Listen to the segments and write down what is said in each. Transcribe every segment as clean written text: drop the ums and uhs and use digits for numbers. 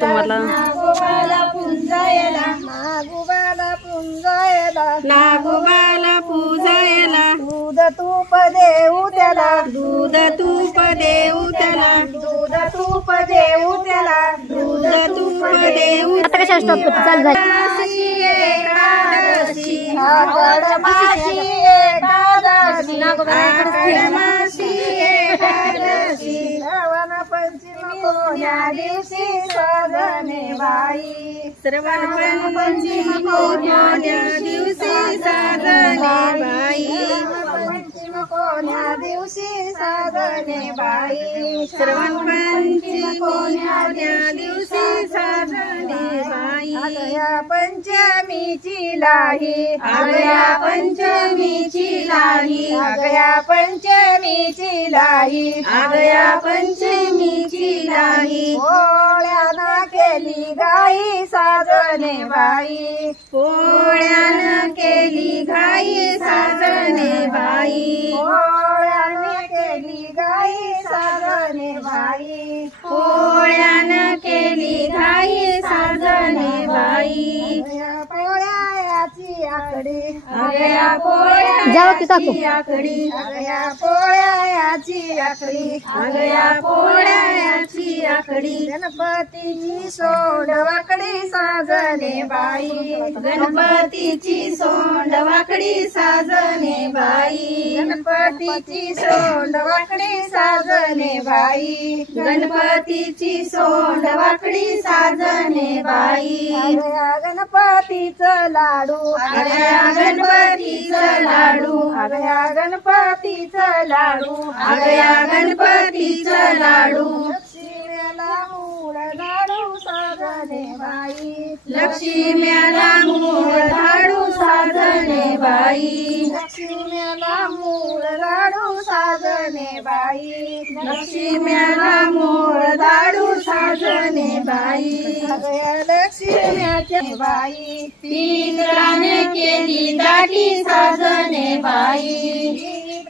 तुम्हाला नागोबाला पुंजायला नागोबाला पूजायला दूध तूप देऊ त्याला दूध तूप देऊ त्याला दूध तूप देऊ त्याला दूध तूप देऊ आता कशा स्टॉप चालू झाली एकादशी आषाढमासी एकादशी आषाढमासी एकादशी श्रवण पंचमी कोण्या दिवशी सजने बाई श्रवण पंचमी कोण्या दिवशी साजने बाई पंचमी कोण्या दिवशी सजने बाई श्रवण पंचमी कोण्या दिवशी साजने बाई आगया पंचमीची लाही आगया पंचमीची लाही आगया पंचमीची लाही आगया पंचमीची लाही पोळ्यानं केली गाई साजने बाई पोळ्यानं केली घाई साजने बाई पोळ्यानं केली गाई साजने बाई पोळ्यानं केली घाई साजने बाई पोळ्याची आकडी आगया जाऊ की काकू? पोळ्याची आकडी आगया पोळ्याची आकडी आगया पोळ्याची आकडी गणपतीची सोंड वाकडी साजने बाई गणपतीची सोंड वाकडी साजने बाई गणपतीची सोंड वाकडी साजने बाई गणपतीची सोंड वाकडी साजने बाई आगया गणपतीचं लाडू आगया गणपतीचं लाडू आगया गणपतीचं लाडू आगया गणपतीचं लाडू लक्ष्मीला मूळ लाडू साजने बाई लक्ष्मीला मूळ धाडू साजने बाई लक्ष्मीला मूळ लाडू साजने बाई लक्ष्मीला मूळ धाडू साजने बाई आगया लक्ष्म्याच्या बाई पितराने केली दाटी साजने बाई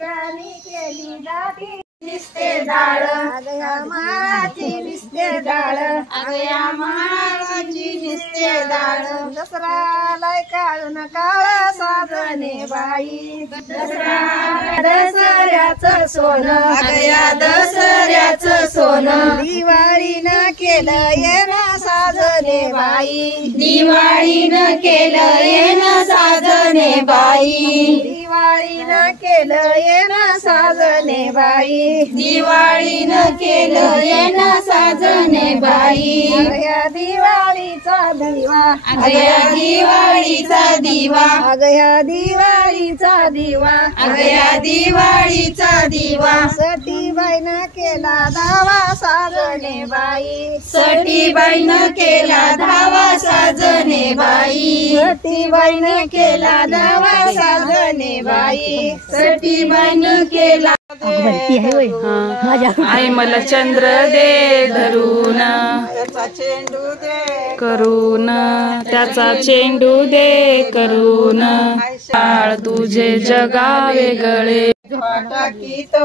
राणी केली दाटी दिसते डाळ आगया माची दिसते डाळ आगया महाराची दिसते डाळ दसराला काळून काळ साजने बाई दसऱ्याचं सोनं आगया दसऱ्याचं सोनं दिवाळीनं केलं येणं साजने बाई दिवाळीनं केलं येणं साजने बाई दिवाळीनं केलं येणं साजने बाई दिवाळीनं केलं येणं साजने बाई आगया दिवाळीचा दिवा आगया दिवाळीचा दिवा आगया दिवाळीचा दिवा आगया दिवाळीचा दिवा सटीबाईनं केला दावा साजने बाई सटीबाईनं केला धावा साजने बाई सटीबाईनं केला दावा साजने बाई सटीबाईनं केला ती आहे होय माझ्या आई मला चंद्र दे धरून त्याचा चेंडू दे करून त्याचा चेंडू दे करून टाळ तुझे जगा वेगळे टाकी तो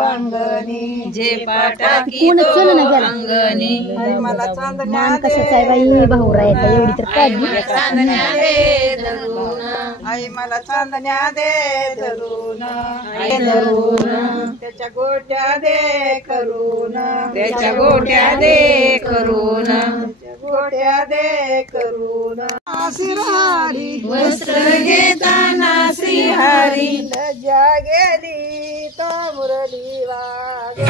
अंगणी जे पाटाकी कोण चल ना गेला अंगणी मला चांदण्या मान कशाच आहे बाई भाऊरायचा एवढी तर काढली चांदण्या दे धरून आई मला चांदण्या दे धरून आई धरून त्याच्या गोट्या दे करून त्याच्या गोट्या दे करून त्याच्या गोट्या दे करून शिरहारी वस्त्र घेताना श्रीहरी लज्जा गेली तो मुरली वाग